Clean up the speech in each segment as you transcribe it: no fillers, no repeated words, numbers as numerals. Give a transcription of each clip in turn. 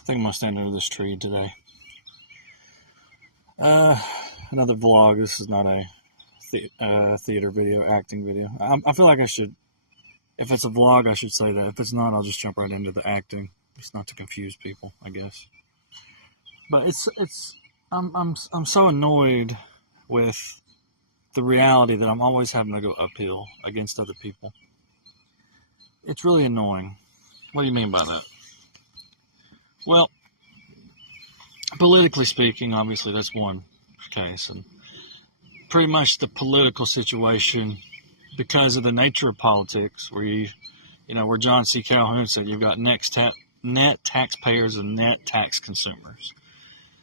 I think I'm going to stand under this tree today. Another vlog. This is not a theater video, acting video. I feel like I should, if it's a vlog, I should say that. If it's not, I'll just jump right into the acting. It's not to confuse people, I guess. But I'm so annoyed with the reality that I'm always having to go uphill against other people. It's really annoying. What do you mean by that? Well, politically speaking, obviously that's one case, and pretty much the political situation, because of the nature of politics, where where John C. Calhoun said you've got net taxpayers and net tax consumers.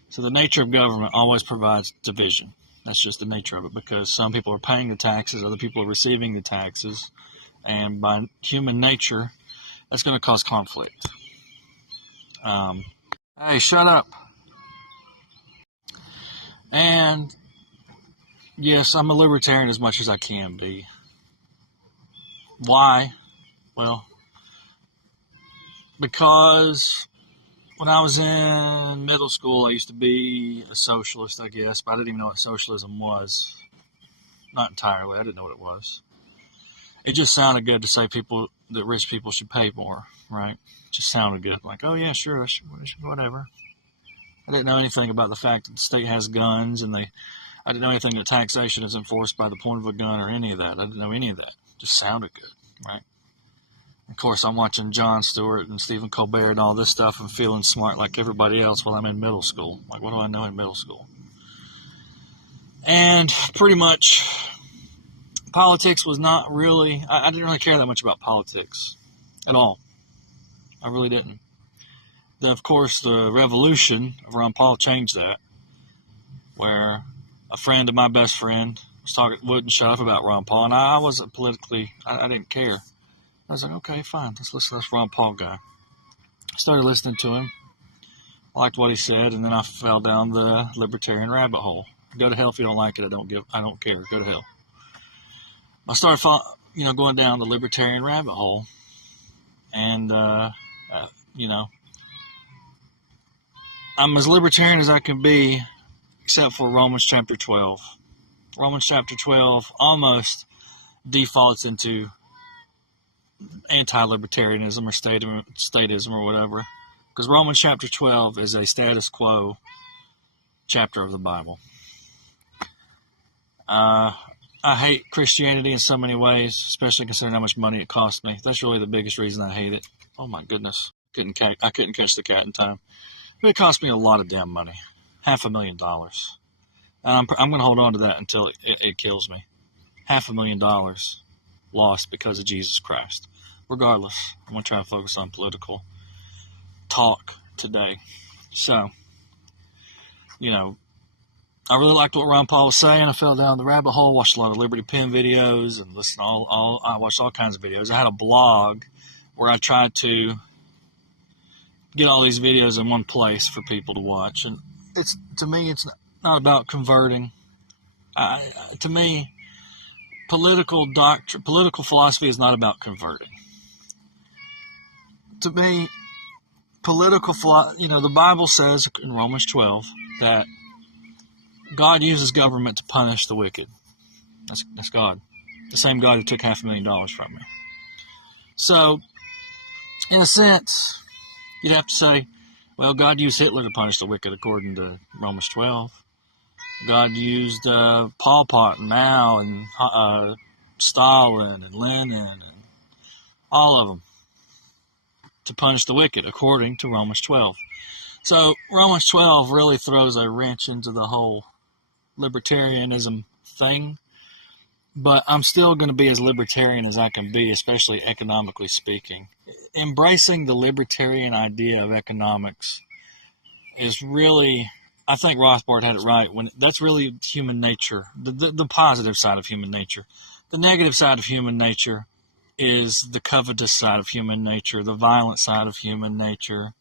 So the nature of government always provides division. That's just the nature of it, because some people are paying the taxes, other people are receiving the taxes, and by human nature, that's going to cause conflict. Hey, shut up. And yes, I'm a libertarian as much as I can be. Why? Well, because when I was in middle school, I used to be a socialist, I guess, but I didn't even know what socialism was. Not entirely. I didn't know what it was. It just sounded good to say that rich people should pay more, right? It just sounded good. Like, oh yeah, sure, whatever. I didn't know anything about the fact that the state has guns, and I didn't know anything that taxation is enforced by the point of a gun or any of that. I didn't know any of that. It just sounded good, right? Of course, I'm watching Jon Stewart and Stephen Colbert and all this stuff and feeling smart like everybody else while I'm in middle school. Like, what do I know in middle school? And pretty much, politics was not really, I didn't really care that much about politics at all. I really didn't. Of course, the revolution of Ron Paul changed that, where a friend of my best friend wouldn't shut up about Ron Paul, and I wasn't politically, I didn't care. I was like, okay, fine, let's listen to this Ron Paul guy. I started listening to him, liked what he said, and then I fell down the libertarian rabbit hole. Go to hell if you don't like it. I don't care. Go to hell. I started, going down the libertarian rabbit hole, and I'm as libertarian as I can be, except for Romans chapter 12. Romans chapter 12 almost defaults into anti-libertarianism or statism or whatever, because Romans chapter 12 is a status quo chapter of the Bible. I hate Christianity in so many ways, especially considering how much money it cost me. That's really the biggest reason I hate it. Oh my goodness, I couldn't catch the cat in time. But it cost me a lot of damn money, $500,000. And I'm going to hold on to that until it kills me. $500,000 lost because of Jesus Christ. Regardless, I'm going to try to focus on political talk today. So, I really liked what Ron Paul was saying. I fell down the rabbit hole, watched a lot of Liberty Pen videos, and I watched all kinds of videos. I had a blog where I tried to get all these videos in one place for people to watch. And to me, it's not about converting. To me, political philosophy is not about converting. To me, the Bible says in Romans 12 that God uses government to punish the wicked. That's God. The same God who took $500,000 from me. So, in a sense, you'd have to say, well, God used Hitler to punish the wicked according to Romans 12. God used Pol Pot and Mao and Stalin and Lenin and all of them to punish the wicked according to Romans 12. So Romans 12 really throws a wrench into the whole libertarianism thing, but I'm still going to be as libertarian as I can be, especially economically speaking. Embracing the libertarian idea of economics is really, I think Rothbard had it right, when that's really human nature, the positive side of human nature. The negative side of human nature is the covetous side of human nature, the violent side of human nature,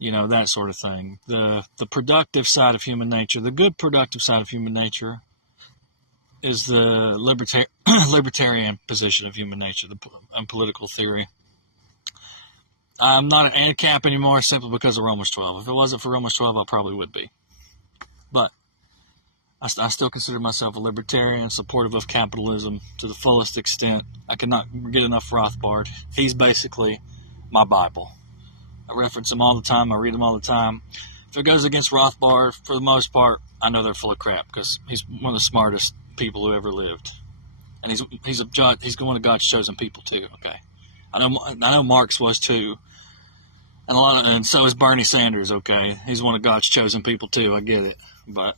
that sort of thing. The productive side of human nature, the good productive side of human nature is the libertarian position of human nature, and political theory. I'm not an ANCAP anymore simply because of Romans 12. If it wasn't for Romans 12, I probably would be. But I still consider myself a libertarian, supportive of capitalism to the fullest extent. I cannot get enough Rothbard. He's basically my Bible. I reference him all the time. I read him all the time. If it goes against Rothbard, for the most part, I know they're full of crap because he's one of the smartest people who ever lived, and he's one of God's chosen people too. Okay, I know Marx was too, and so is Bernie Sanders. Okay, he's one of God's chosen people too. I get it, but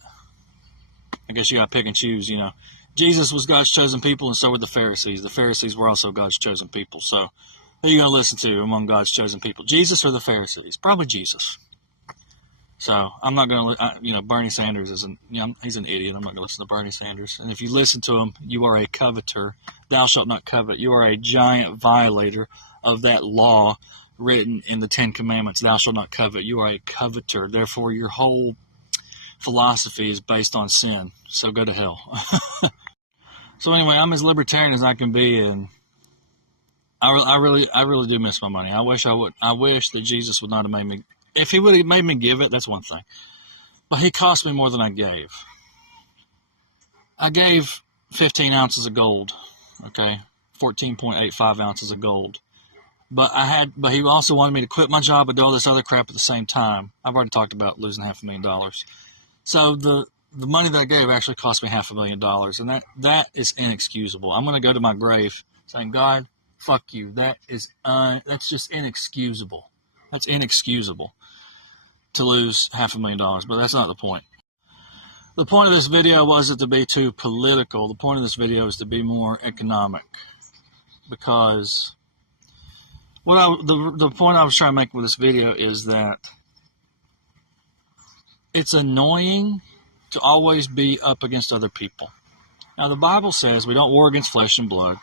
I guess you got to pick and choose. You know, Jesus was God's chosen people, and so were the Pharisees. The Pharisees were also God's chosen people. So who are you going to listen to among God's chosen people? Jesus or the Pharisees? Probably Jesus. So I'm not going to, Bernie Sanders he's an idiot. I'm not going to listen to Bernie Sanders. And if you listen to him, you are a coveter. Thou shalt not covet. You are a giant violator of that law written in the Ten Commandments. Thou shalt not covet. You are a coveter. Therefore, your whole philosophy is based on sin. So go to hell. So anyway, I'm as libertarian as I can be, and I really do miss my money. I wish that Jesus would not have made me. If he would have made me give it, that's one thing. But he cost me more than I gave. I gave 15 ounces of gold, okay, 14.85 ounces of gold. But he also wanted me to quit my job and do all this other crap at the same time. I've already talked about losing $500,000. So the money that I gave actually cost me $500,000, and that is inexcusable. I'm going to go to my grave saying, God, fuck you. That's just inexcusable. That's inexcusable to lose $500,000, but that's not the point. The point of this video wasn't to be too political. The point of this video is to be more economic, because the point I was trying to make with this video is that it's annoying to always be up against other people. Now, the Bible says we don't war against flesh and blood.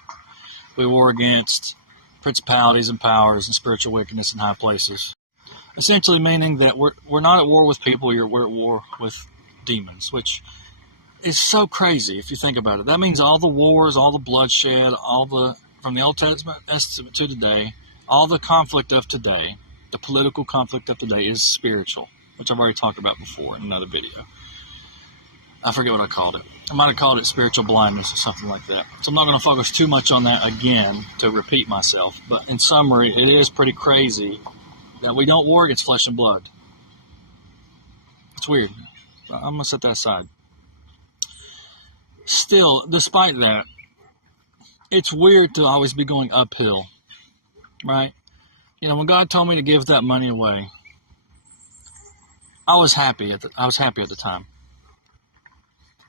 We war against principalities and powers and spiritual wickedness in high places. Essentially meaning that we're not at war with people, we're at war with demons, which is so crazy if you think about it. That means all the wars, all the bloodshed, from the Old Testament to today, all the conflict of today, the political conflict of today is spiritual, which I've already talked about before in another video. I forget what I called it. I might have called it spiritual blindness or something like that. So I'm not going to focus too much on that again to repeat myself. But in summary, it is pretty crazy that we don't war against flesh and blood. It's weird. I'm going to set that aside. Still, despite that, it's weird to always be going uphill, right? When God told me to give that money away, I was happy at the time.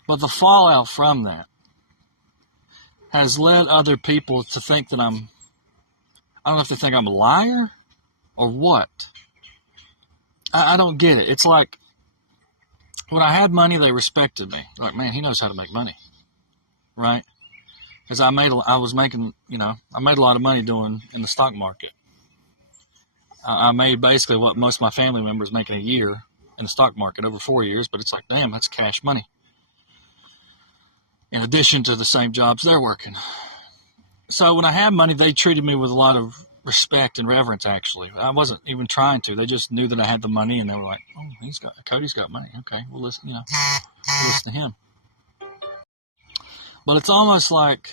But the fallout from that has led other people to think that I don't know if they think I'm a liar or what. I don't get it. It's like when I had money, they respected me. Like, man, he knows how to make money, right? Because I made a lot of money doing in the stock market. I made basically what most of my family members make in a year in the stock market over 4 years, but it's like, damn, that's cash money. In addition to the same jobs they're working. So when I had money, they treated me with a lot of respect and reverence, actually. I wasn't even trying to. They just knew that I had the money, and they were like, oh, Cody's got money. Okay, we'll listen to him. But it's almost like,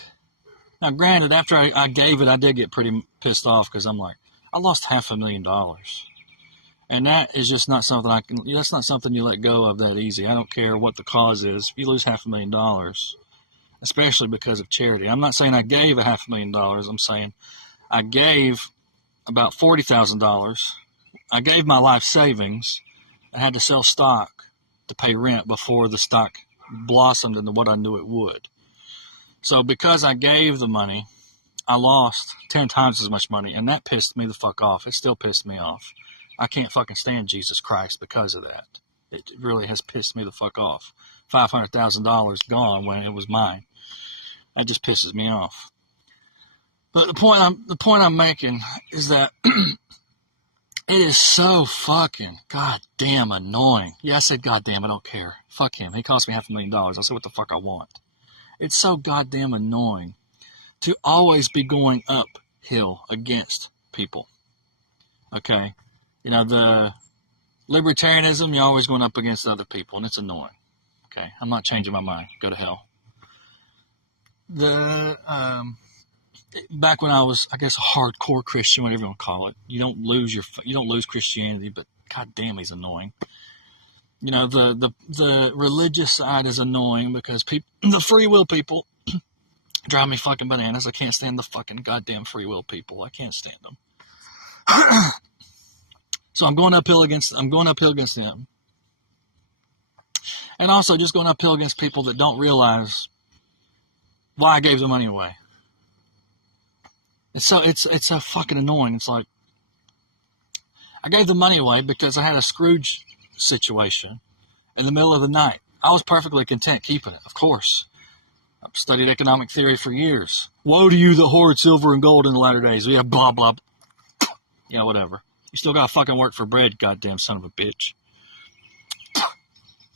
now granted, after I gave it, I did get pretty pissed off, because I'm like, I lost $500,000. And that is just not something that's not something you let go of that easy. I don't care what the cause is. If you lose $500,000, especially because of charity. I'm not saying I gave $500,000. I'm saying I gave about $40,000. I gave my life savings. I had to sell stock to pay rent before the stock blossomed into what I knew it would. So because I gave the money, I lost 10 times as much money, and that pissed me the fuck off. It still pissed me off. I can't fucking stand Jesus Christ because of that. It really has pissed me the fuck off. $500,000 gone when it was mine. That just pisses me off. But the point I'm making is that it is so fucking goddamn annoying. Yeah, I said goddamn, I don't care. Fuck him. He cost me $500,000. I'll say what the fuck I want. It's so goddamn annoying to always be going uphill against people. Okay? You know, the libertarianism, you're always going up against other people, and it's annoying. Okay? I'm not changing my mind. Go to hell. Back when I was, I guess, a hardcore Christian, whatever you want to call it, you don't lose Christianity, but god damn, he's annoying. You know, the religious side is annoying because the free will people drive me fucking bananas. I can't stand the fucking goddamn free will people. I can't stand them. So I'm going uphill against them. And also just going uphill against people that don't realize why I gave the money away. It's so fucking annoying. It's like, I gave the money away because I had a Scrooge situation in the middle of the night. I was perfectly content keeping it, of course. I've studied economic theory for years. Woe to you that hoard silver and gold in the latter days. Yeah, blah, blah. Yeah, whatever. You still gotta fucking work for bread, goddamn son of a bitch.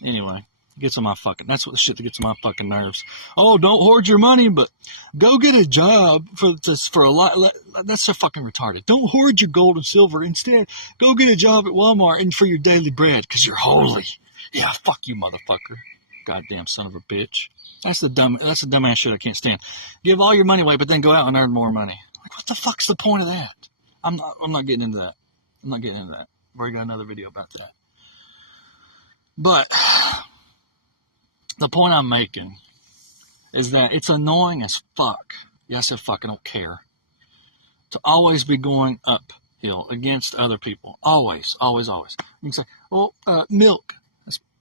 Anyway, that's what the shit that gets on my fucking nerves. Oh, don't hoard your money, but go get a job for a lot. That's so fucking retarded. Don't hoard your gold and silver. Instead, go get a job at Walmart and for your daily bread, because you're holy. Yeah, fuck you, motherfucker. Goddamn son of a bitch. That's the dumbass shit I can't stand. Give all your money away, but then go out and earn more money. Like, what the fuck's the point of that? I'm not getting into that. I'm not getting into that. I've already got another video about that. But the point I'm making is that it's annoying as fuck. Yes, I fucking don't care. To always be going uphill against other people. Always, always, always. You can say, oh, Milk.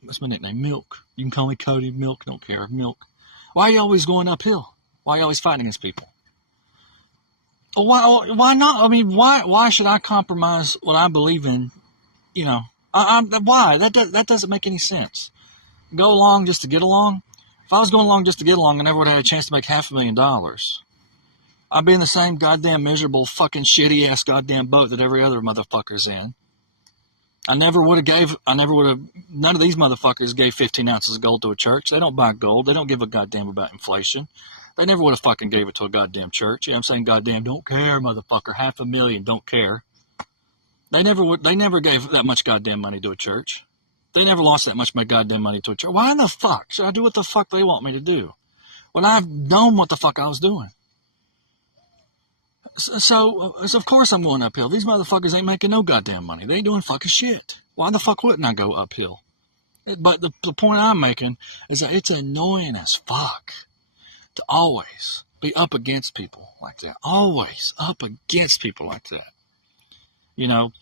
That's my nickname, Milk. You can call me Cody, Milk, don't care, Milk. Why are you always going uphill? Why are you always fighting against people? Why not? I mean, why should I compromise what I believe in? You know, why? That doesn't make any sense. Go along just to get along? If I was going along just to get along, I never would have had a chance to make $500,000. I'd be in the same goddamn miserable fucking shitty ass goddamn boat that every other motherfucker's in. None of these motherfuckers gave 15 ounces of gold to a church. They don't buy gold. They don't give a goddamn about inflation. They never would have fucking gave it to a goddamn church. Yeah, I'm saying goddamn, don't care, motherfucker. $500,000, don't care. They never gave that much goddamn money to a church. They never lost that much goddamn money to a church. Why in the fuck should I do what the fuck they want me to do when I've known what the fuck I was doing? So of course I'm going uphill. These motherfuckers ain't making no goddamn money. They ain't doing fucking shit. Why the fuck wouldn't I go uphill? But the point I'm making is that it's annoying as fuck to always be up against people like that. Always up against people like that. You know,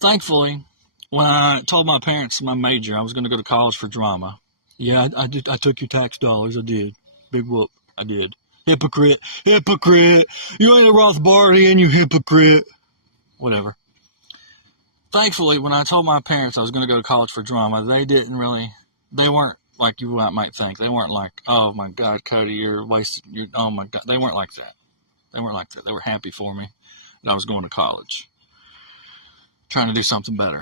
thankfully, when I told my parents my major, I was going to go to college for drama. Yeah, I did. I took your tax dollars. I did. Big whoop. I did. Hypocrite. Hypocrite. You ain't a Rothbardian, you hypocrite. Whatever. Thankfully, when I told my parents I was going to go to college for drama, they weren't like you might think. They weren't like, oh my God, Cody, you're wasting, oh my God. They weren't like that. They weren't like that. They were happy for me that I was going to college. Trying to do something better.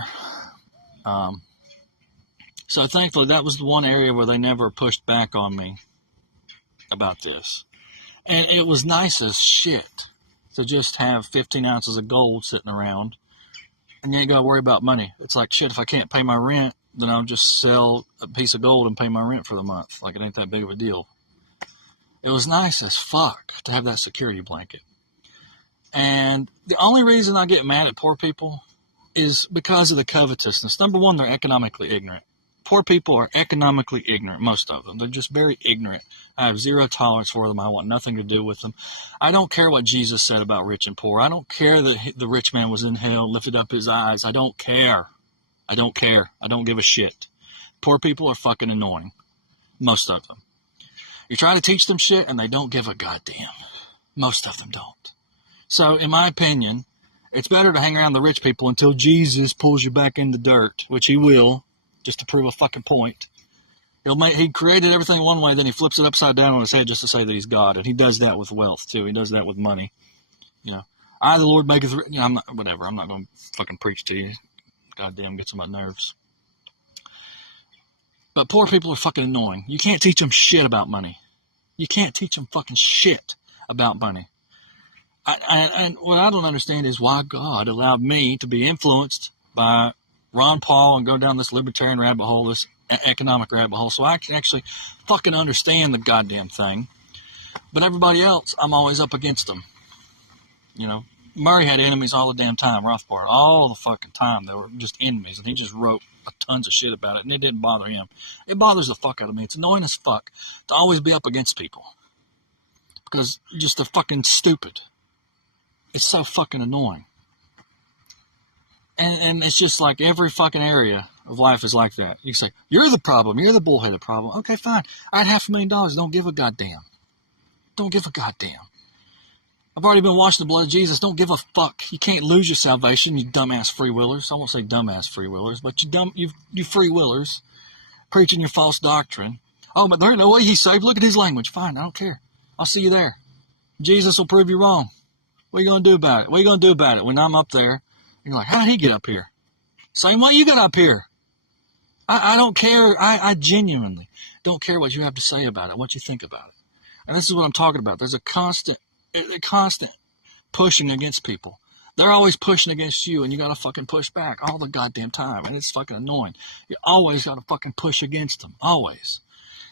So thankfully, that was the one area where they never pushed back on me about this. And it was nice as shit to just have 15 ounces of gold sitting around and you ain't got to worry about money. It's like, shit, if I can't pay my rent, then I'll just sell a piece of gold and pay my rent for the month. Like, it ain't that big of a deal. It was nice as fuck to have that security blanket. And the only reason I get mad at poor people is because of the covetousness. Number one, they're economically ignorant. Poor people are economically ignorant, most of them. They're just very ignorant. I have zero tolerance for them. I want nothing to do with them. I don't care what Jesus said about rich and poor. I don't care that the rich man was in hell, lifted up his eyes. I don't care. I don't care. I don't give a shit. Poor people are fucking annoying. Most of them. You try to teach them shit and they don't give a goddamn. Most of them don't. So, in my opinion, it's better to hang around the rich people until Jesus pulls you back in the dirt, which he will. Just to prove a fucking point. He created everything one way, then he flips it upside down on his head just to say that he's God. And he does that with wealth, too. He does that with money. You know, I, the Lord, maketh... You know, whatever. I'm not going to fucking preach to you. Goddamn, gets on my nerves. But poor people are fucking annoying. You can't teach them shit about money. You can't teach them fucking shit about money. And what I don't understand is why God allowed me to be influenced by Ron Paul and go down this libertarian rabbit hole, this economic rabbit hole, so I can actually fucking understand the goddamn thing. But everybody else, I'm always up against them. You know, Murray had enemies all the damn time, Rothbard, all the fucking time. They were just enemies, and he just wrote tons of shit about it, and it didn't bother him. It bothers the fuck out of me. It's annoying as fuck to always be up against people. Because just they're fucking stupid. It's so fucking annoying. And it's just like every fucking area of life is like that. You say, you're the problem. You're the bullheaded problem. Okay, fine. I had $500,000. Don't give a goddamn. Don't give a goddamn. I've already been washed in the blood of Jesus. Don't give a fuck. You can't lose your salvation, you dumbass freewheelers. I won't say dumbass freewheelers, but you freewheelers preaching your false doctrine. Oh, but there's no way he's saved. Look at his language. Fine, I don't care. I'll see you there. Jesus will prove you wrong. What are you going to do about it? What are you going to do about it when I'm up there? You're like, how did he get up here? Same way you got up here. I don't care. I genuinely don't care what you have to say about it, what you think about it. And this is what I'm talking about. There's a constant pushing against people. They're always pushing against you, and you got to fucking push back all the goddamn time. And it's fucking annoying. You always got to fucking push against them. Always.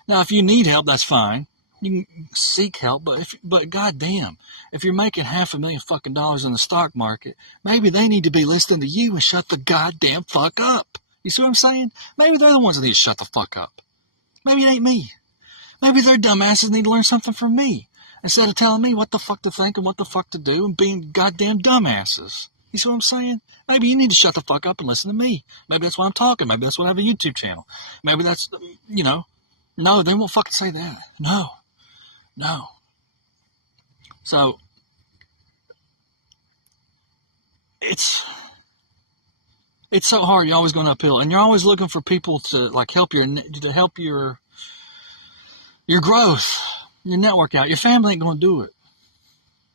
Now, if you need help, that's fine. You can seek help, but goddamn, if you're making $500,000 fucking dollars in the stock market, maybe they need to be listening to you and shut the goddamn fuck up. You see what I'm saying? Maybe they're the ones that need to shut the fuck up. Maybe it ain't me. Maybe their dumbasses need to learn something from me instead of telling me what the fuck to think and what the fuck to do and being goddamn dumbasses. You see what I'm saying? Maybe you need to shut the fuck up and listen to me. Maybe that's why I'm talking. Maybe that's why I have a YouTube channel. Maybe that's, no, they won't fucking say that. No. So, it's so hard. You're always going uphill, and you're always looking for people to help your growth, your network out. Your family ain't going to do it.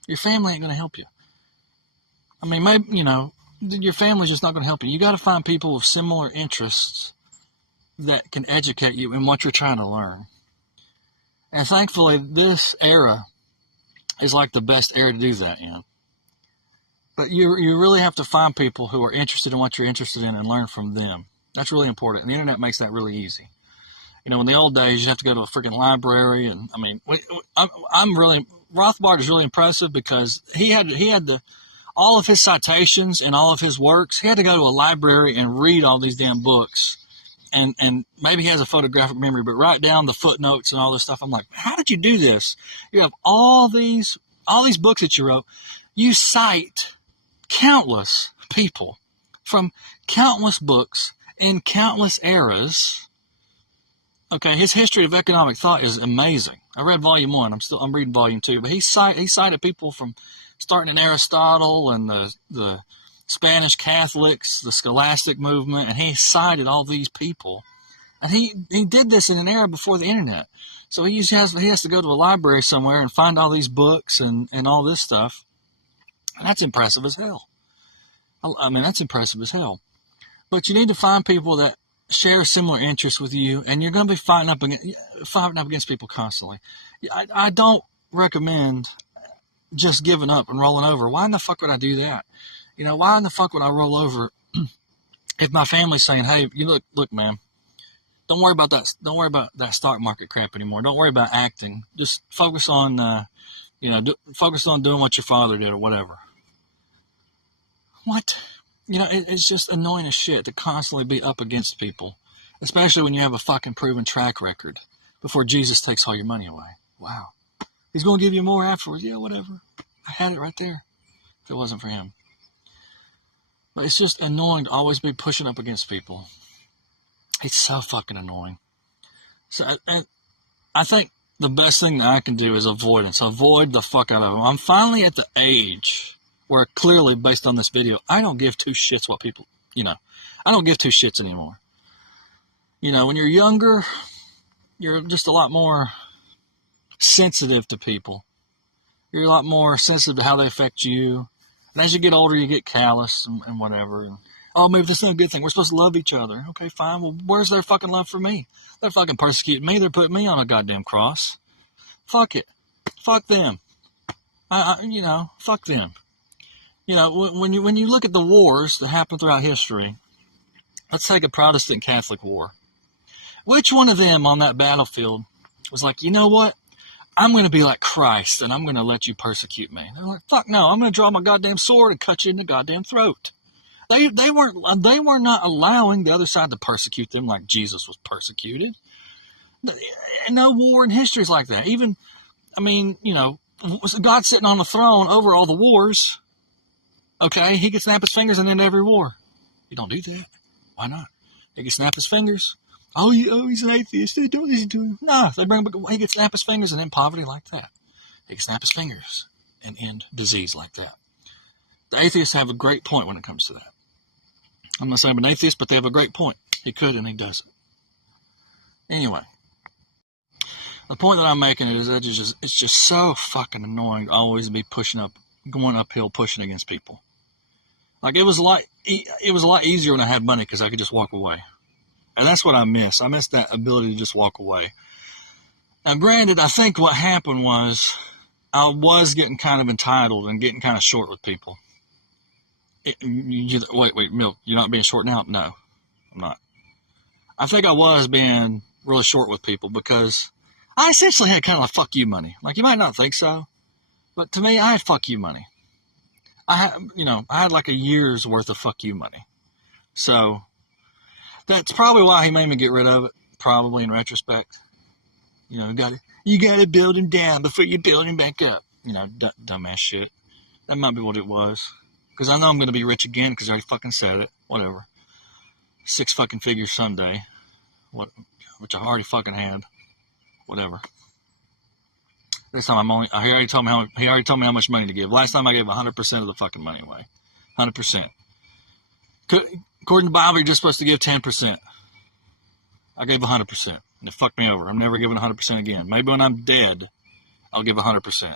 Your family ain't going to help you. I mean, maybe, your family's just not going to help you. You got to find people with similar interests that can educate you in what you're trying to learn. And thankfully, this era is like the best era to do that in. But you really have to find people who are interested in what you're interested in and learn from them. That's really important. And the internet makes that really easy. In the old days, you have to go to a freaking library. And I mean, Rothbard is really impressive because he had all of his citations and all of his works. He had to go to a library and read all these damn books. And maybe he has a photographic memory, but write down the footnotes and all this stuff. I'm like, how did you do this? You have all these books that you wrote. You cite countless people from countless books in countless eras. Okay, his history of economic thought is amazing. I read volume 1. I'm reading volume 2, but he cited people from starting in Aristotle and the Spanish Catholics, the Scholastic movement, and he cited all these people. And he did this in an era before the internet. So he has to go to a library somewhere and find all these books and all this stuff. And that's impressive as hell. I mean, that's impressive as hell. But you need to find people that share similar interests with you, and you're going to be fighting up against people constantly. I don't recommend just giving up and rolling over. Why in the fuck would I do that? Why in the fuck would I roll over if my family's saying, hey, you look, man, don't worry about that. Don't worry about that stock market crap anymore. Don't worry about acting. Just focus on, focus on doing what your father did or whatever. What? It's just annoying as shit to constantly be up against people, especially when you have a fucking proven track record before Jesus takes all your money away. Wow. He's going to give you more afterwards. Yeah, whatever. I had it right there if it wasn't for him. But it's just annoying to always be pushing up against people. It's so fucking annoying. So I think the best thing that I can do is avoidance. Avoid the fuck out of them. I'm finally at the age where clearly, based on this video, I don't give two shits what people, I don't give two shits anymore. When you're younger, you're just a lot more sensitive to people. You're a lot more sensitive to how they affect you. And as you get older, you get callous and whatever. And, maybe this isn't a good thing. We're supposed to love each other. Okay, fine. Well, where's their fucking love for me? They're fucking persecuting me. They're putting me on a goddamn cross. Fuck it. Fuck them. Fuck them. When you look at the wars that happened throughout history, let's take a Protestant Catholic war. Which one of them on that battlefield was like, you know what? I'm going to be like Christ, and I'm going to let you persecute me. They're like, fuck no, I'm going to draw my goddamn sword and cut you in the goddamn throat. They were not allowing the other side to persecute them like Jesus was persecuted. No war in history is like that. Even, God's sitting on the throne over all the wars. Okay, he could snap his fingers and end every war. You don't do that. Why not? He could snap his fingers. He's an atheist. They don't listen to him. No, he could snap his fingers and end poverty like that. He could snap his fingers and end disease like that. The atheists have a great point when it comes to that. I'm not saying I'm an atheist, but they have a great point. He could and he doesn't. Anyway, the point that I'm making is that it's just so fucking annoying to always be going uphill, pushing against people. Like it was a lot easier when I had money because I could just walk away. And that's what I miss. I miss that ability to just walk away. Now, granted, I think what happened was I was getting kind of entitled and getting kind of short with people. Wait, Milk, you're not being short now? No, I'm not. I think I was being really short with people because I essentially had kind of like fuck you money. Like, you might not think so, but to me, I had fuck you money. I had like a year's worth of fuck you money. So that's probably why he made me get rid of it, probably in retrospect. You gotta build him down before you build him back up. Dumbass shit. That might be what it was. Because I know I'm going to be rich again because I already fucking said it. Whatever. 6 fucking figures someday. Which I already fucking had. Whatever. This time he already told me how much money to give. Last time I gave 100% of the fucking money away. 100%. According to the Bible, you're just supposed to give 10%. I gave 100%. And it fucked me over. I'm never giving 100% again. Maybe when I'm dead, I'll give 100%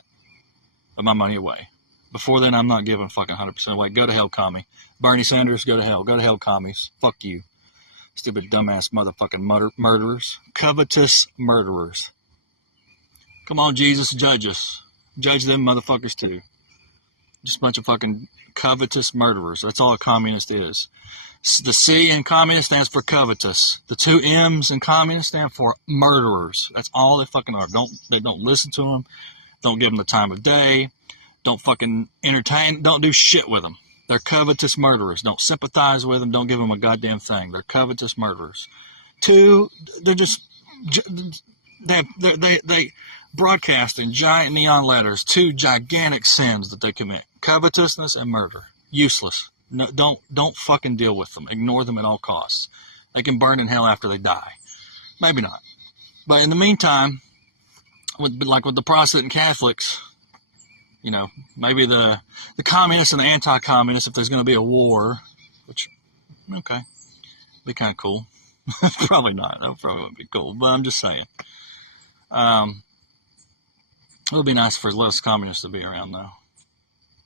of my money away. Before then, I'm not giving fucking 100% away. Go to hell, commie. Bernie Sanders, go to hell. Go to hell, commies. Fuck you. Stupid, dumbass motherfucking murderers. Covetous murderers. Come on, Jesus, judge us. Judge them motherfuckers, too. Just a bunch of fucking covetous murderers. That's all a communist is. The C in communist stands for covetous. The 2 M's in communist stand for murderers. That's all they fucking are. They don't listen to them. Don't give them the time of day. Don't fucking entertain. Don't do shit with them. They're covetous murderers. Don't sympathize with them. Don't give them a goddamn thing. They're covetous murderers. 2, they're just they broadcast in giant neon letters 2 gigantic sins that they commit: covetousness and murder. Useless. No, don't fucking deal with them. Ignore them at all costs. They can burn in hell after they die. Maybe not. But in the meantime, with the Protestant Catholics, maybe the communists and the anti-communists, if there's going to be a war, which, okay, be kind of cool. Probably not. That probably wouldn't be cool, but I'm just saying. It would be nice for less communists to be around, though.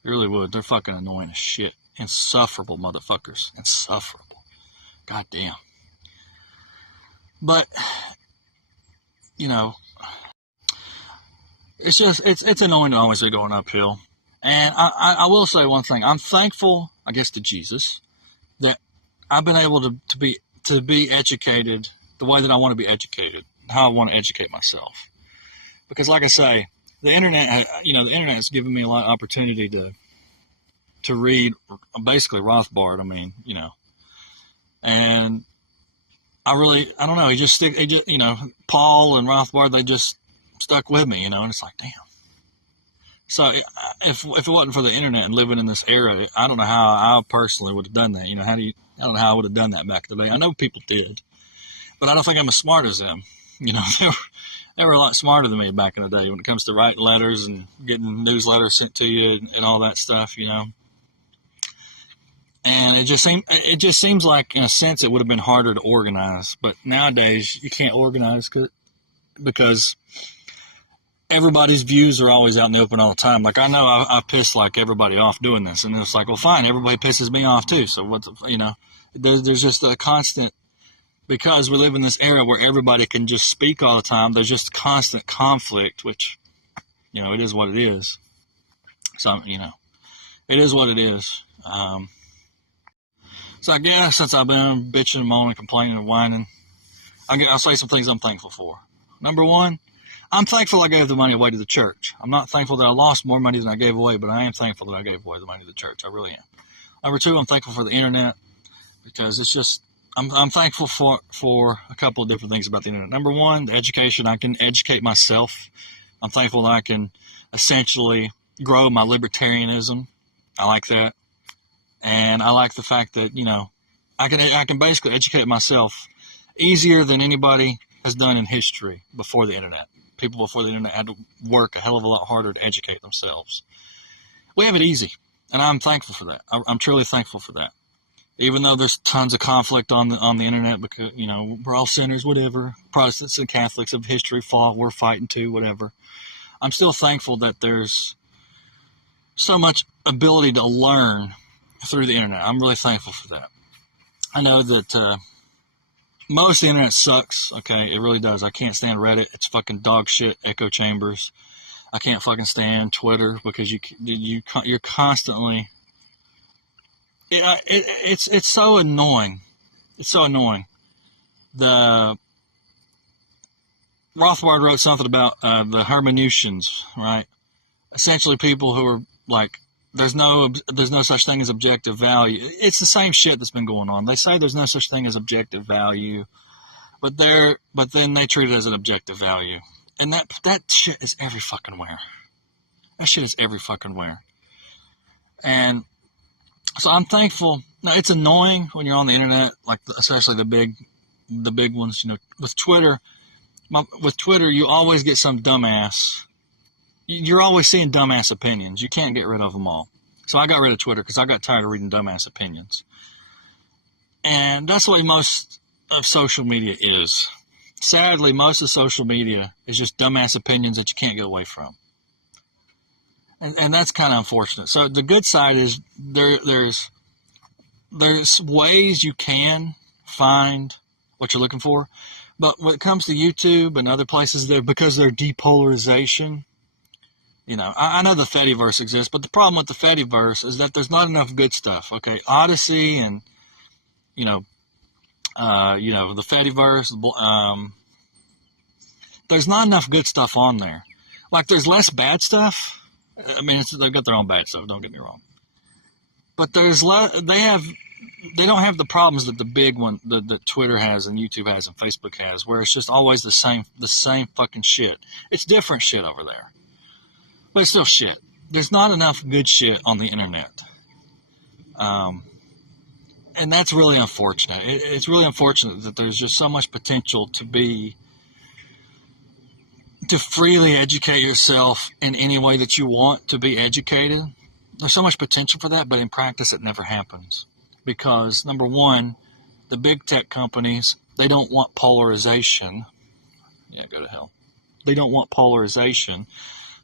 It really would. They're fucking annoying as shit. Insufferable motherfuckers. Insufferable. Goddamn. But, it's annoying to always be going uphill. And I will say one thing. I'm thankful, I guess, to Jesus that I've been able to be educated the way that I want to be educated, how I want to educate myself. Because, like I say, the internet has given me a lot of opportunity to read basically Rothbard. And I don't know. Paul and Rothbard, they just stuck with me, and it's like, damn. So if it wasn't for the internet and living in this era, I don't know how I personally would have done that. I don't know how I would have done that back in the day. I know people did, but I don't think I'm as smart as them. They were a lot smarter than me back in the day when it comes to writing letters and getting newsletters sent to you and all that stuff, And it just seems like, in a sense, it would have been harder to organize. But nowadays, you can't organize because everybody's views are always out in the open all the time. Like, I know I piss like everybody off doing this, and it's like, well, fine, everybody pisses me off too. So there's just a constant, because we live in this era where everybody can just speak all the time. There's just constant conflict, which, it is what it is. So, it is what it is. So I guess since I've been bitching and moaning, complaining and whining, I'll say some things I'm thankful for. Number one, I'm thankful I gave the money away to the church. I'm not thankful that I lost more money than I gave away, but I am thankful that I gave away the money to the church. I really am. Number two, I'm thankful for the internet because it's just, I'm thankful for a couple of different things about the internet. Number one, the education. I can educate myself. I'm thankful that I can essentially grow my libertarianism. I like that. And I like the fact that, I can basically educate myself easier than anybody has done in history before the internet. People before the internet had to work a hell of a lot harder to educate themselves. We have it easy, and I'm thankful for that. I'm truly thankful for that. Even though there's tons of conflict on the internet because, we're all sinners, whatever. Protestants and Catholics of history fought, we're fighting too, whatever. I'm still thankful that there's so much ability to learn through the internet. I'm really thankful for that. I know that most of the internet sucks, okay? It really does. I can't stand Reddit. It's fucking dog shit, echo chambers. I can't fucking stand Twitter because you're constantly... It's so annoying. It's so annoying. The Rothbard wrote something about the hermeneutians, right? Essentially people who are like, there's no such thing as objective value. It's the same shit that's been going on. They say there's no such thing as objective value, but then they treat it as an objective value. And that shit is every fucking where. That shit is every fucking where. And so I'm thankful. Now it's annoying when you're on the internet, like especially the big ones, with Twitter. With Twitter, you always get some dumbass. You're always seeing dumbass opinions. You can't get rid of them all. So I got rid of Twitter because I got tired of reading dumbass opinions. And that's the way most of social media is. Sadly, most of social media is just dumbass opinions that you can't get away from. And that's kind of unfortunate. So the good side is there's ways you can find what you're looking for. But when it comes to YouTube and other places, because they're depolarization, I know the Fediverse exists, but the problem with the Fediverse is that there's not enough good stuff. Okay, Odyssey and the Fediverse, there's not enough good stuff on there. Like there's less bad stuff. I mean, they've got their own bad stuff. Don't get me wrong, but they don't have the problems that the big one that Twitter has and YouTube has and Facebook has, where it's just always the same fucking shit. It's different shit over there. But it's still shit. There's not enough good shit on the internet. And that's really unfortunate. It's really unfortunate that there's just so much potential to freely educate yourself in any way that you want to be educated. There's so much potential for that, but in practice it never happens. Because, number one, the big tech companies, they don't want polarization. Yeah, go to hell. They don't want polarization.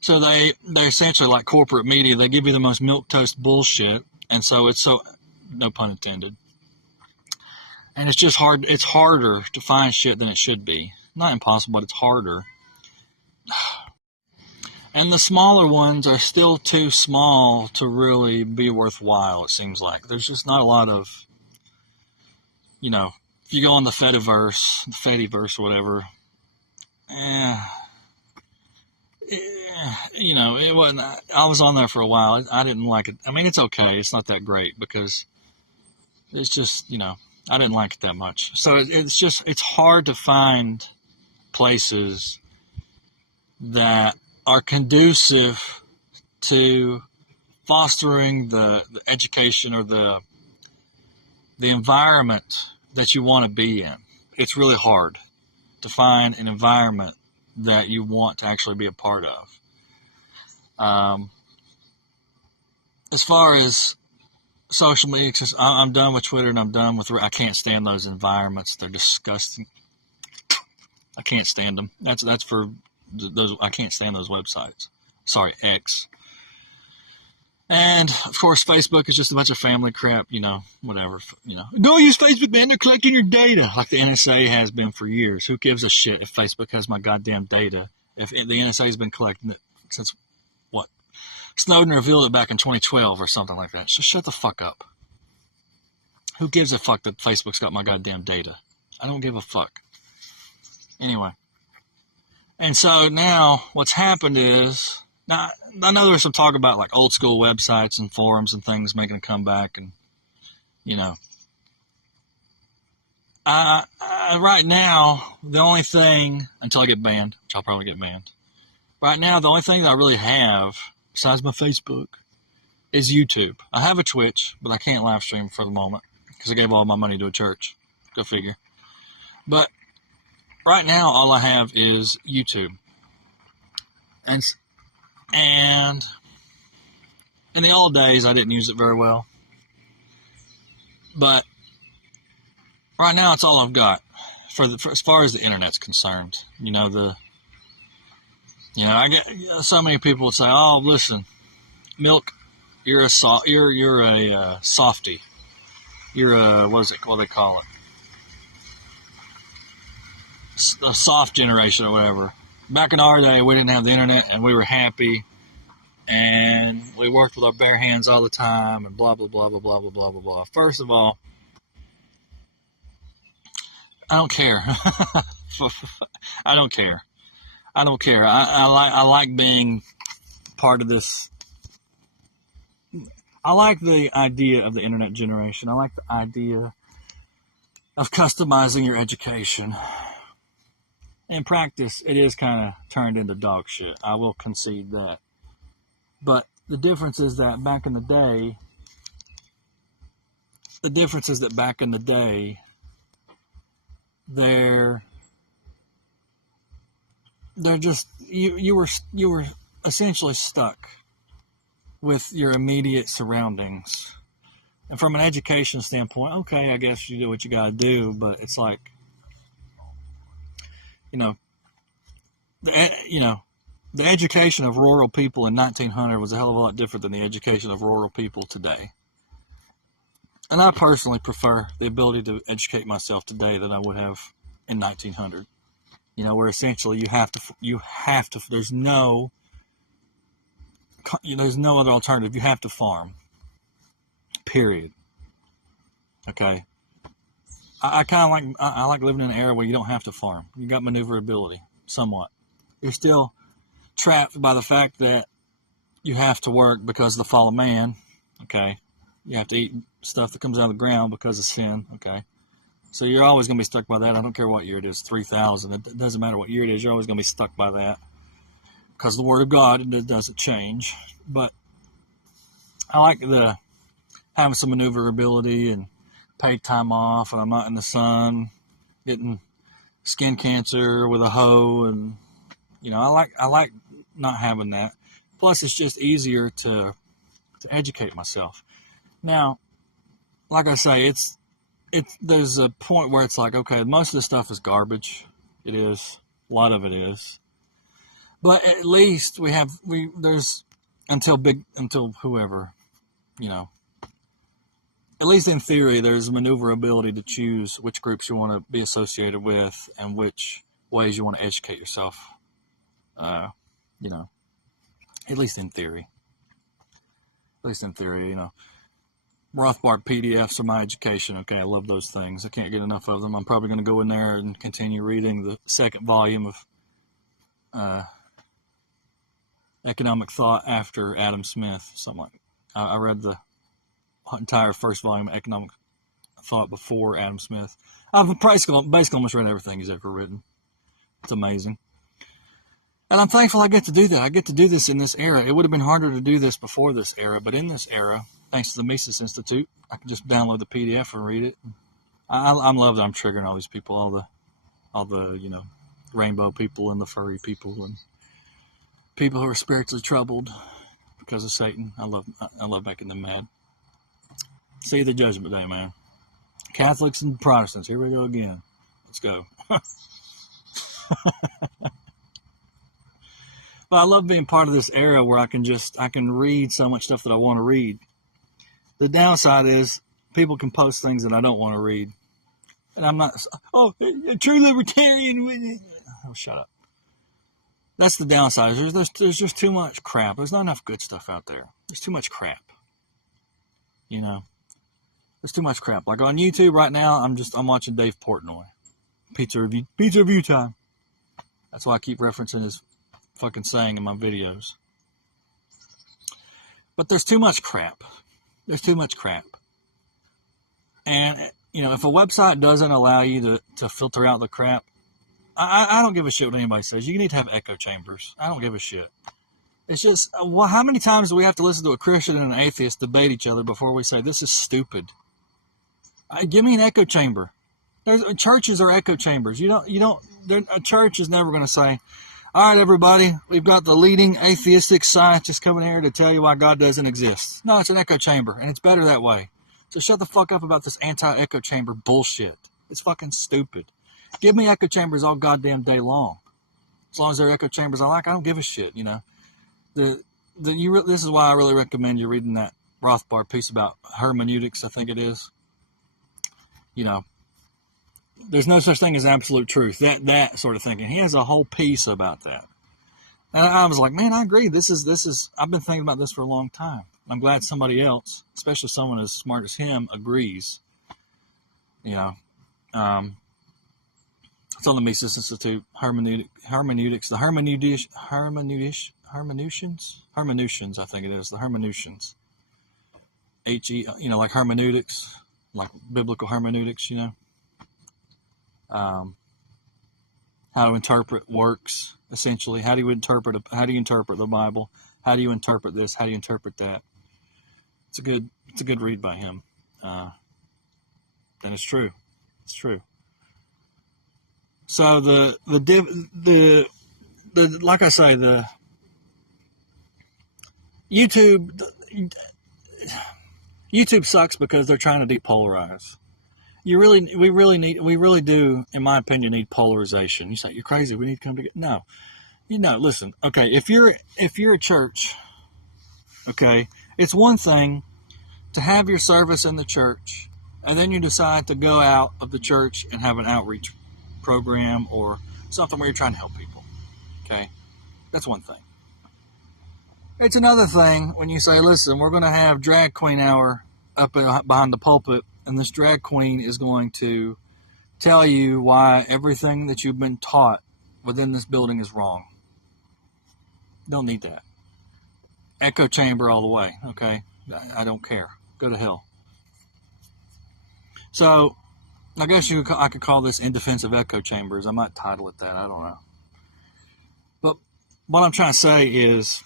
So they essentially, like corporate media, they give you the most milquetoast bullshit, and so it's so, no pun intended. And it's just hard. It's harder to find shit than it should be. Not impossible, but it's harder. And the smaller ones are still too small to really be worthwhile, it seems like. There's just not a lot of, if you go on the Fediverse or whatever, it wasn't. I was on there for a while. I didn't like it. I mean, it's okay. It's not that great because it's just, I didn't like it that much. So it's hard to find places that are conducive to fostering the education or the environment that you want to be in. It's really hard to find an environment that you want to actually be a part of. As far as social media, I'm done with Twitter and I'm done with. I can't stand those environments. They're disgusting. I can't stand them. That's for those. I can't stand those websites. Sorry, X. And of course, Facebook is just a bunch of family crap. Whatever. Don't use Facebook, man. They're collecting your data, like the NSA has been for years. Who gives a shit if Facebook has my goddamn data? If the NSA has been collecting it since what, Snowden revealed it back in 2012 or something like that. Just shut the fuck up. Who gives a fuck that Facebook's got my goddamn data? I don't give a fuck. Anyway. And so now what's happened is, now I know there's some talk about like old school websites and forums and things making a comeback, and you know, right now the only thing, until I get banned, which I'll probably get banned, right now the only thing that I really have besides my Facebook is YouTube. I have a Twitch, but I can't live stream for the moment because I gave all my money to a church. Go figure. But right now all I have is YouTube. And in the old days I didn't use it very well. But right now it's all I've got for as far as the internet's concerned. I get so many people would say, "Oh, listen, Milk, you're a softie. You're a what do they call it? A soft generation or whatever." Back in our day, we didn't have the internet, and we were happy, and we worked with our bare hands all the time, and blah blah blah blah blah blah blah blah blah. First of all, I don't care. I don't care. I like being part of this. I like the idea of the internet generation. I like the idea of customizing your education. In practice, it is kind of turned into dog shit. I will concede that. But the difference is that back in the day, they're just you were essentially stuck with your immediate surroundings. And from an education standpoint, okay, I guess you do what you gotta do, but it's like, the education of rural people in 1900 was a hell of a lot different than the education of rural people today. And I personally prefer the ability to educate myself today than I would have in 1900. Where essentially you have to, there's no other alternative. You have to farm. Period. Okay. I kind of like, I like living in an era where you don't have to farm. You got maneuverability, somewhat. You're still trapped by the fact that you have to work because of the fall of man. Okay. You have to eat stuff that comes out of the ground because of sin. Okay. So you're always going to be stuck by that. I don't care what year it is, 3000. It doesn't matter what year it is. You're always going to be stuck by that because the Word of God, it doesn't change. But I like having some maneuverability and paid time off, and I'm not in the sun getting skin cancer with a hoe, and I like not having that. Plus, it's just easier to educate myself. Now, like I say, there's a point where it's like, okay, most of this stuff is garbage. It is. A lot of it is. But at least there's until whoever, at least in theory, there's maneuverability to choose which groups you want to be associated with and which ways you want to educate yourself. At least in theory. Rothbard PDFs are my education. Okay, I love those things. I can't get enough of them. I'm probably going to go in there and continue reading the second volume of Economic Thought after Adam Smith. I read the entire first volume of Economic Thought before Adam Smith. I've basically almost read everything he's ever written. It's amazing. And I'm thankful I get to do that. I get to do this in this era. It would have been harder to do this before this era, but in this era, thanks to the Mises Institute, I can just download the PDF and read it. I love that I'm triggering all these people, all the rainbow people and the furry people and people who are spiritually troubled because of Satan. I love making them mad. See the Judgment Day, man. Catholics and Protestants, here we go again. Let's go. But I love being part of this era where I can read so much stuff that I want to read. The downside is people can post things that I don't want to read. And I'm not, a true libertarian. Oh, shut up. That's the downside. There's just too much crap. There's not enough good stuff out there. There's too much crap. You know, there's too much crap. Like on YouTube right now, I'm watching Dave Portnoy. Pizza review time. That's why I keep referencing his fucking saying in my videos. But there's too much crap. There's too much crap. And, you know, if a website doesn't allow you to filter out the crap, I don't give a shit what anybody says. You need to have echo chambers. I don't give a shit. It's just, well, how many times do we have to listen to a Christian and an atheist debate each other before we say, this is stupid? Give me an echo chamber. Churches are echo chambers. A church is never going to say, all right, everybody, we've got the leading atheistic scientist coming here to tell you why God doesn't exist. No, it's an echo chamber, and it's better that way. So shut the fuck up about this anti-echo chamber bullshit. It's fucking stupid. Give me echo chambers all goddamn day long. As long as they're echo chambers I like, I don't give a shit, you know. This is why I really recommend you reading that Rothbard piece about hermeneutics, I think it is. You know, there's no such thing as absolute truth. That sort of thinking. He has a whole piece about that. And I was like, man, I agree. This is I've been thinking about this for a long time. I'm glad somebody else, especially someone as smart as him, agrees. You know, it's on the Mises Institute, hermeneutics, the hermeneutians, I think it is, the hermeneutians. You know, like hermeneutics, like biblical hermeneutics, you know. How to interpret works, essentially. How do you interpret the Bible? How do you interpret this? How do you interpret that? It's a good read by him. And it's true. It's true. So the like I say, the YouTube sucks because they're trying to depolarize. We really do, in my opinion, need polarization. You say you're crazy. We need to come together. No, listen. Okay, if you're a church, okay, it's one thing to have your service in the church, and then you decide to go out of the church and have an outreach program or something where you're trying to help people. Okay, that's one thing. It's another thing when you say, listen, we're going to have drag queen hour up behind the pulpit, and this drag queen is going to tell you why everything that you've been taught within this building is wrong. Don't need that. Echo chamber all the way, okay? I don't care. Go to hell. So, I guess I could call this In Defense of Echo Chambers. I might title it that. I don't know. But what I'm trying to say is,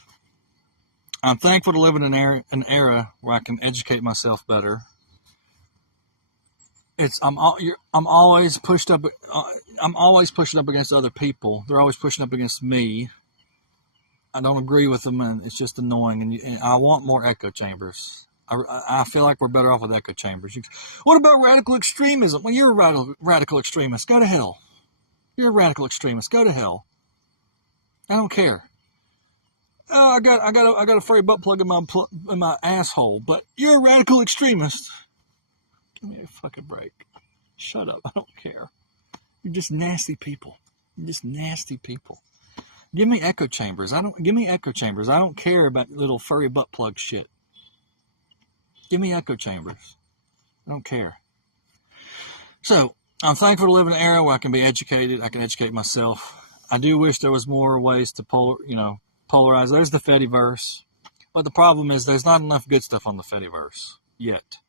I'm thankful to live in an era where I can educate myself better. I'm always pushed up. I'm always pushing up against other people. They're always pushing up against me. I don't agree with them, and it's just annoying. And I want more echo chambers. I feel like we're better off with echo chambers. What about radical extremism? Well, you're a radical extremist. Go to hell. You're a radical extremist. Go to hell. I don't care. Oh, I got a furry butt plug in my asshole. But you're a radical extremist. Give me a fucking break. Shut up. I don't care. You're just nasty people. You're just nasty people. Give me echo chambers. Give me echo chambers. I don't care about little furry butt plug shit. Give me echo chambers. I don't care. So, I'm thankful to live in an era where I can be educated. I can educate myself. I do wish there was more ways to polarize. There's the Fediverse. But the problem is there's not enough good stuff on the Fediverse yet.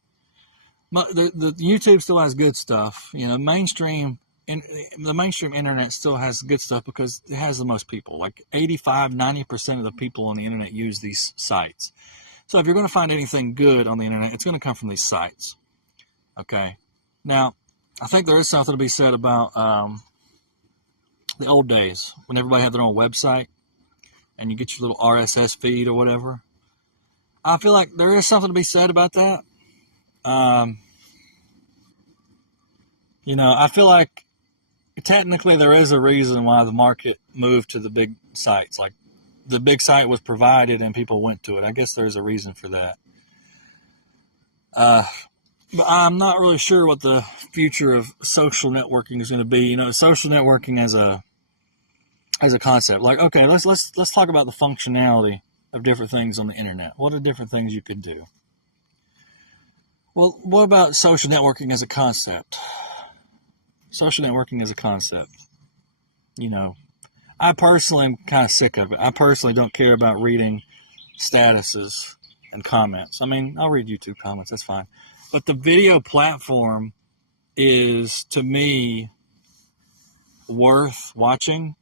The YouTube still has good stuff. You know, the mainstream internet still has good stuff because it has the most people. Like 85-90% of the people on the internet use these sites. So if you're going to find anything good on the internet, it's going to come from these sites. Okay. Now, I think there is something to be said about the old days when everybody had their own website and you get your little RSS feed or whatever. I feel like there is something to be said about that. I feel like technically there is a reason why the market moved to the big sites. Like the big site was provided and people went to it. I guess there's a reason for that. But I'm not really sure what the future of social networking is going to be. You know, social networking as a as a concept. Like, okay, let's talk about the functionality of different things on the internet. What are different things you could do? Well, what about social networking as a concept? Social networking as a concept. You know, I personally am kind of sick of it. I personally don't care about reading statuses and comments. I mean, I'll read YouTube comments, that's fine. But the video platform is, to me, worth watching.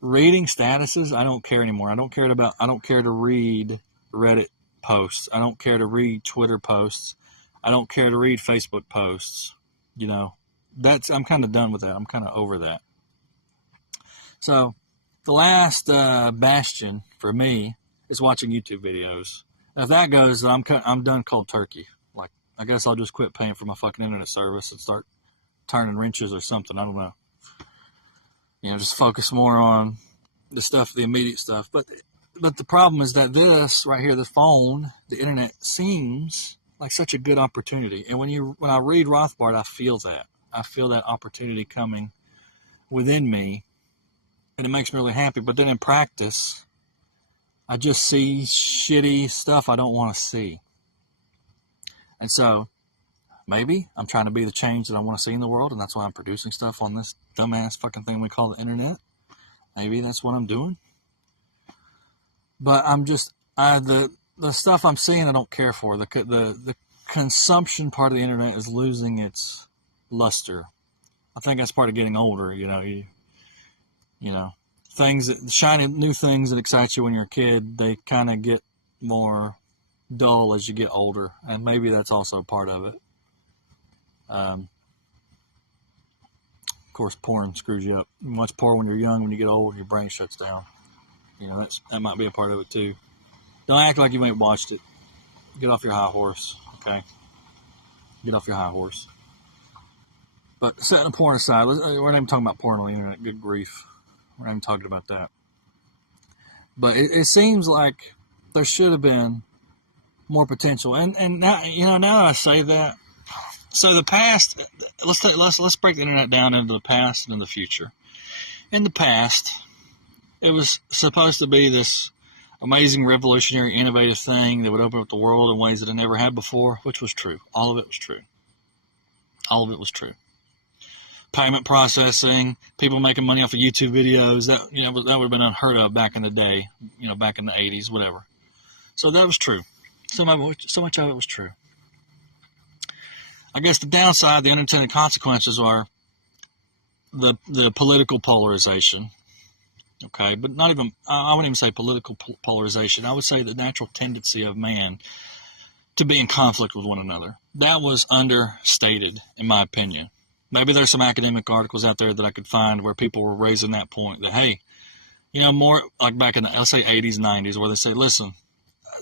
Reading statuses, I don't care anymore. I don't care to read Reddit posts. I don't care to read Twitter posts. I don't care to read Facebook posts. You know, I'm kind of done with that. I'm kind of over that. So the last bastion for me is watching YouTube videos. If that goes, I'm done cold turkey. Like, I guess I'll just quit paying for my fucking internet service and start turning wrenches or something. I don't know. You know, just focus more on the stuff, the immediate stuff. But the problem is that this right here, the phone, the internet, seems like such a good opportunity. And when I read Rothbard, I feel that. I feel that opportunity coming within me, and it makes me really happy. But then in practice, I just see shitty stuff I don't want to see. And so maybe I'm trying to be the change that I want to see in the world, and that's why I'm producing stuff on this dumbass fucking thing we call the internet. Maybe that's what I'm doing. But the stuff I'm seeing I don't care for. The consumption part of the internet is losing its luster. I think that's part of getting older. You know, shiny new things that excite you when you're a kid, they kind of get more dull as you get older, and maybe that's also part of it. Of course, porn screws you up. You watch porn when you're young. When you get old, your brain shuts down. You know, that might be a part of it too. Don't act like you ain't watched it. Get off your high horse, okay? Get off your high horse. But setting the porn aside, we're not even talking about porn on the internet. Good grief. We're not even talking about that. But it seems like there should have been more potential. And now, now that I say that, so the past, let's break the internet down into the past and the future. In the past, it was supposed to be this amazing, revolutionary, innovative thing that would open up the world in ways that it never had before, which was true. All of it was true. All of it was true. Payment processing, people making money off of YouTube videos, that would have been unheard of back in the day, back in the 80s, whatever. So that was true. So much of it was true. I guess the downside, the unintended consequences are the political polarization. Okay, but not even, I wouldn't even say political polarization. I would say the natural tendency of man to be in conflict with one another. That was understated, in my opinion. Maybe there's some academic articles out there that I could find where people were raising that point that, hey, more like back in the, let's say, 80s, 90s, where they say, listen,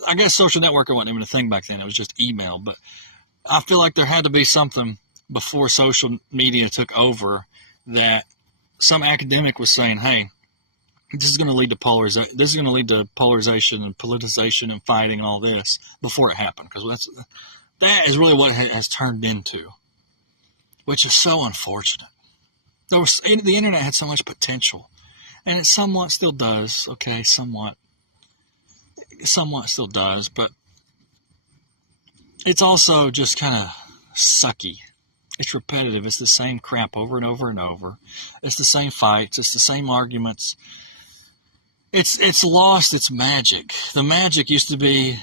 I guess social networking wasn't even a thing back then. It was just email. But I feel like there had to be something before social media took over that some academic was saying, hey, this is going to lead to polarization. This is going to lead to polarization and politicization and fighting and all this before it happened, because that is really what it has turned into, which is so unfortunate. The internet had so much potential, and it somewhat still does. Okay, somewhat still does, but it's also just kind of sucky. It's repetitive. It's the same crap over and over and over. It's the same fights. It's the same arguments. It's lost its magic. The magic used to be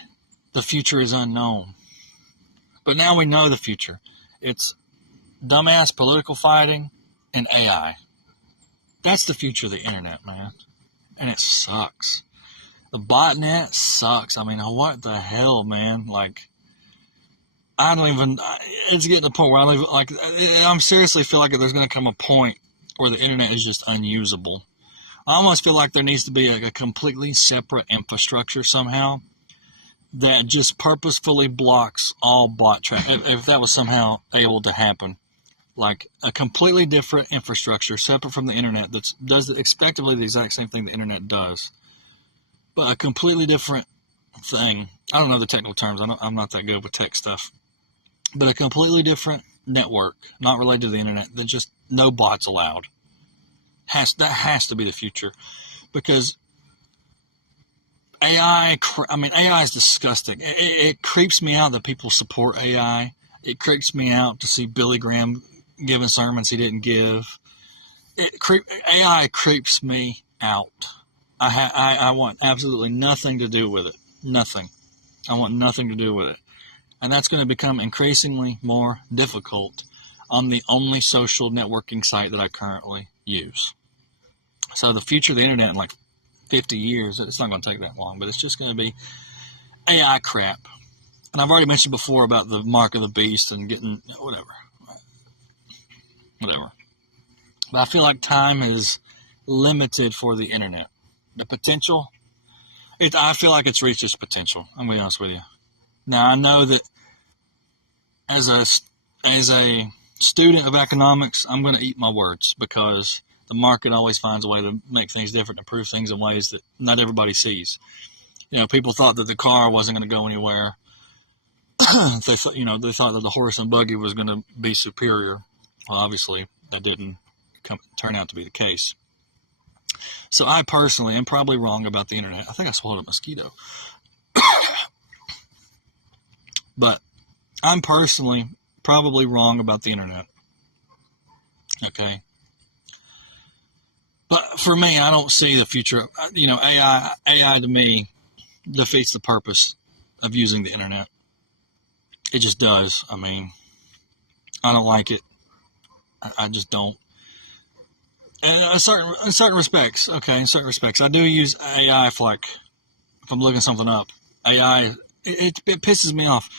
the future is unknown. But now we know the future. It's dumbass political fighting and AI. That's the future of the internet, man. And it sucks. The botnet sucks. I mean, what the hell, man? Like, it's getting to the point where I'm seriously feel like there's going to come a point where the internet is just unusable. I almost feel like there needs to be a completely separate infrastructure somehow that just purposefully blocks all bot traffic. If that was somehow able to happen, like a completely different infrastructure separate from the internet that does effectively the exact same thing the internet does, but a completely different thing. I don't know the technical terms. I'm not that good with tech stuff, but a completely different network, not related to the internet, that just no bots allowed. That has to be the future, because AI is disgusting. It creeps me out that people support AI. It creeps me out to see Billy Graham giving sermons he didn't give. AI creeps me out. I want absolutely nothing to do with it. Nothing. I want nothing to do with it. And that's going to become increasingly more difficult on the only social networking site that I currently use. So the future of the internet in like 50 years, it's not going to take that long, but it's just going to be AI crap. And I've already mentioned before about the mark of the beast and getting whatever. But I feel like time is limited for the internet. The potential, I feel like it's reached its potential. I'm going to be honest with you. Now, I know that as a student of economics, I'm going to eat my words, because the market always finds a way to make things different, and prove things in ways that not everybody sees. People thought that the car wasn't going to go anywhere. They thought that the horse and buggy was going to be superior. Well, obviously, that didn't turn out to be the case. So I personally am probably wrong about the internet. I think I swallowed a mosquito. But I'm personally probably wrong about the internet. Okay. But for me, I don't see the future. AI to me defeats the purpose of using the internet. It just does. I mean, I don't like it. I just don't. And in certain respects, I do use AI for, like, if I'm looking something up. AI, it pisses me off.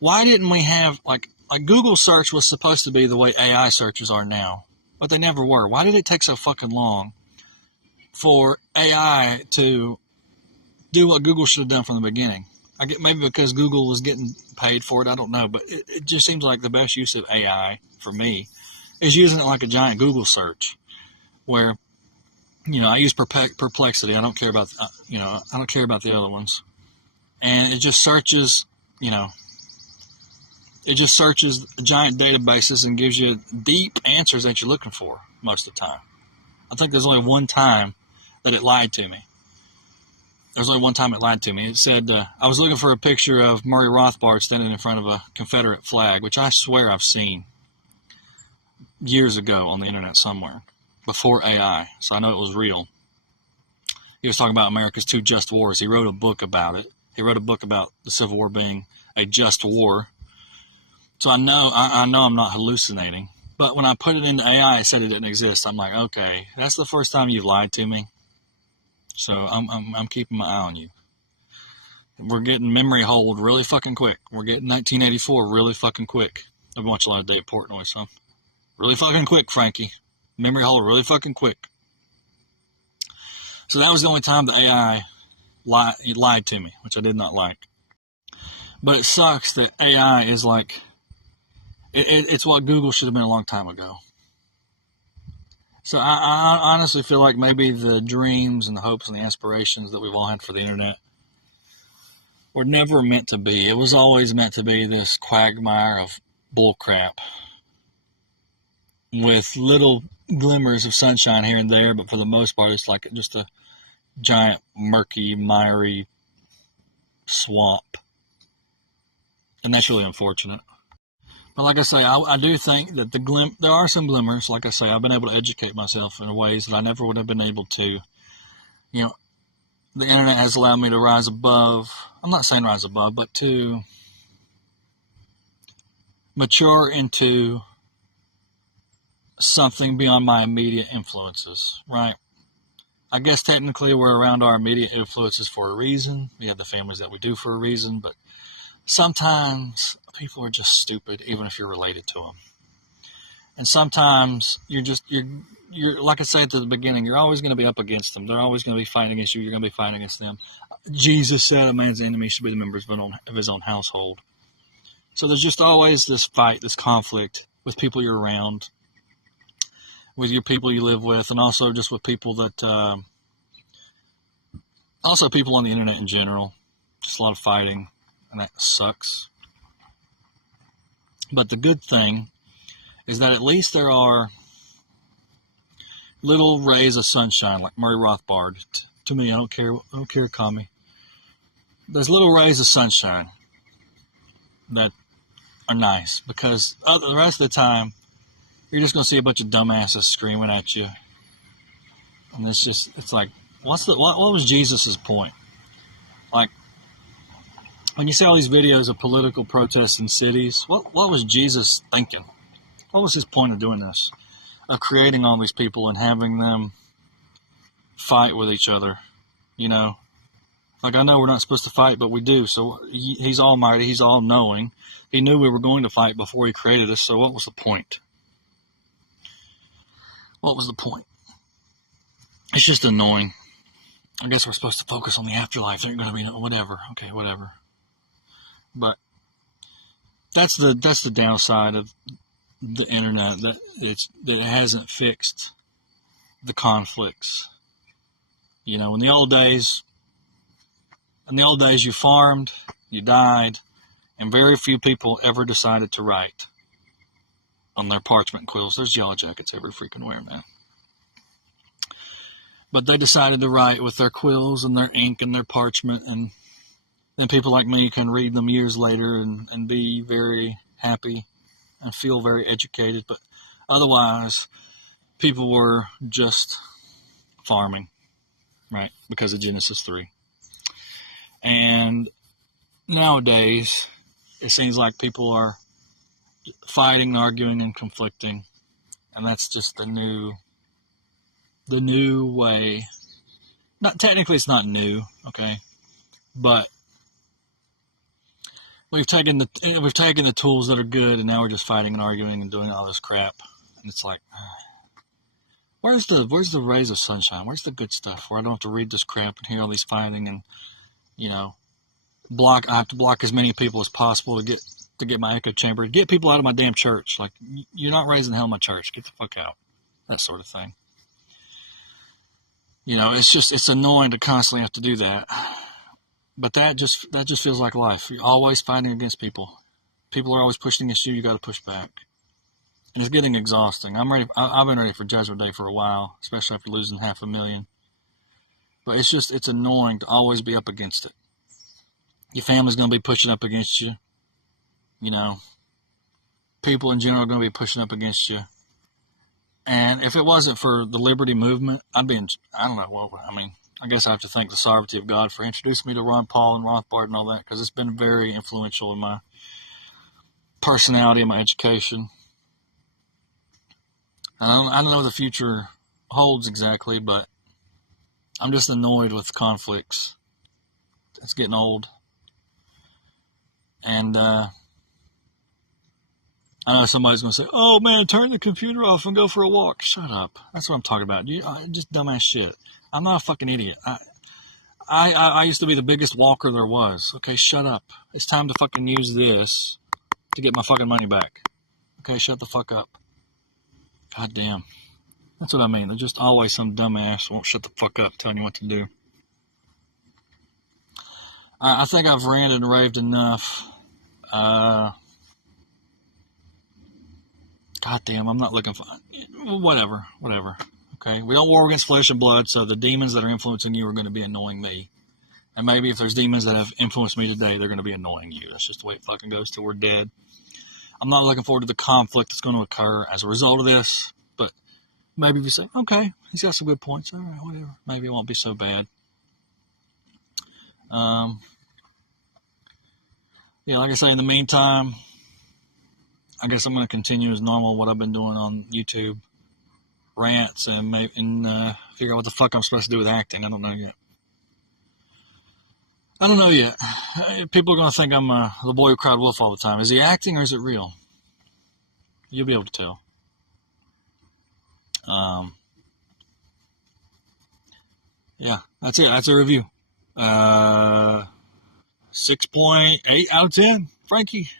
Why didn't we have, like Google search was supposed to be the way AI searches are now, but they never were. Why did it take so fucking long for AI to do what Google should have done from the beginning? I get maybe because Google was getting paid for it. I don't know, but it just seems like the best use of AI for me is using it like a giant Google search, where I use Perplexity. I don't care about I don't care about the other ones, and it just searches giant databases and gives you deep answers that you're looking for most of the time. I think there's only one time that it lied to me. It said, I was looking for a picture of Murray Rothbard standing in front of a Confederate flag, which I swear I've seen years ago on the internet somewhere, before AI, so I know it was real. He was talking about America's two just wars. He wrote a book about it. He wrote a book about the Civil War being a just war. So I know I'm not hallucinating. But when I put it into AI, it said it didn't exist. I'm like, okay, that's the first time you've lied to me. So I'm keeping my eye on you. We're getting memory hold really fucking quick. We're getting 1984 really fucking quick. I've been watching a lot of Dave Portnoy, so really fucking quick, Frankie. Memory hold really fucking quick. So that was the only time the AI lied to me, which I did not like. But it sucks that AI is like, it's what Google should have been a long time ago. So I honestly feel like maybe the dreams and the hopes and the aspirations that we've all had for the internet were never meant to be. It was always meant to be this quagmire of bullcrap with little glimmers of sunshine here and there, but for the most part, it's like just a giant, murky, miry swamp. And that's really unfortunate. But like I say, I do think that there are some glimmers. Like I say, I've been able to educate myself in ways that I never would have been able to. The internet has allowed me to rise above. I'm not saying rise above, but to mature into something beyond my immediate influences, right? I guess technically we're around our immediate influences for a reason. We have the families that we do for a reason, but sometimes people are just stupid, even if you're related to them. And sometimes you're like I said at the beginning, you're always going to be up against them. They're always going to be fighting against you. You're going to be fighting against them. Jesus said a man's enemy should be the members of his own household. So there's just always this fight, this conflict with people you're around, with your people you live with, and also just with people that, also people on the internet in general. Just a lot of fighting, and that sucks. But the good thing is that at least there are little rays of sunshine, like Murray Rothbard. To me, I don't care, call me. There's little rays of sunshine that are nice, because the rest of the time, you're just going to see a bunch of dumbasses screaming at you. And it's like, what was Jesus' point? Like, when you see all these videos of political protests in cities, what was Jesus thinking? What was his point of doing this? Of creating all these people and having them fight with each other, you know? Like, I know we're not supposed to fight, but we do. So he's almighty, he's all-knowing. He knew we were going to fight before he created us, so what was the point? What was the point? It's just annoying. I guess we're supposed to focus on the afterlife. There ain't going to be no whatever. Okay, whatever. But that's the downside of the internet, that it hasn't fixed the conflicts. You know, in the old days you farmed, you died, and very few people ever decided to write on their parchment quills. There's yellow jackets every freaking where, man. But they decided to write with their quills and their ink and their parchment, and then people like me can read them years later and be very happy and feel very educated. But otherwise, people were just farming, right? Because of Genesis 3. And nowadays, it seems like people are fighting, arguing, and conflicting. And that's just the new way. Not technically, it's not new, okay? But we've taken the tools that are good, and now we're just fighting and arguing and doing all this crap. And it's like, where's the rays of sunshine? Where's the good stuff where I don't have to read this crap and hear all these fighting and, you know, I have to block as many people as possible to get my echo chamber, get people out of my damn church. Like, you're not raising hell in my church. Get the fuck out. That sort of thing. You know, it's annoying to constantly have to do that. But that just feels like life. You're always fighting against people. People are always pushing against you. You got to push back. And it's getting exhausting. I've been ready for Judgment Day for a while, especially after losing $500,000. But it's annoying to always be up against it. Your family's going to be pushing up against you. You know, people in general are going to be pushing up against you. And if it wasn't for the liberty movement, I guess I have to thank the sovereignty of God for introducing me to Ron Paul and Rothbard and all that, because it's been very influential in my personality and my education. I don't know what the future holds exactly, but I'm just annoyed with conflicts. It's getting old. And I know somebody's going to say, oh man, turn the computer off and go for a walk. Shut up. That's what I'm talking about. Just dumbass shit. I'm not a fucking idiot. I used to be the biggest walker there was. Okay, shut up. It's time to fucking use this to get my fucking money back. Okay, shut the fuck up. God damn. That's what I mean. There's just always some dumbass who won't shut the fuck up telling you what to do. I think I've ranted and raved enough. God damn, I'm not looking for... Whatever. Okay, we don't war against flesh and blood, so the demons that are influencing you are going to be annoying me. And maybe if there's demons that have influenced me today, they're going to be annoying you. That's just the way it fucking goes till we're dead. I'm not looking forward to the conflict that's going to occur as a result of this, but maybe if you say, okay, he's got some good points, all right, whatever. Maybe it won't be so bad. Yeah, like I say, in the meantime, I guess I'm going to continue as normal what I've been doing on YouTube. Rants and figure out what the fuck I'm supposed to do with acting. I don't know yet. People are going to think I'm the boy who cried wolf all the time. Is he acting or is it real? You'll be able to tell. Yeah, that's it. That's a review. 6.8 out of 10. Frankie.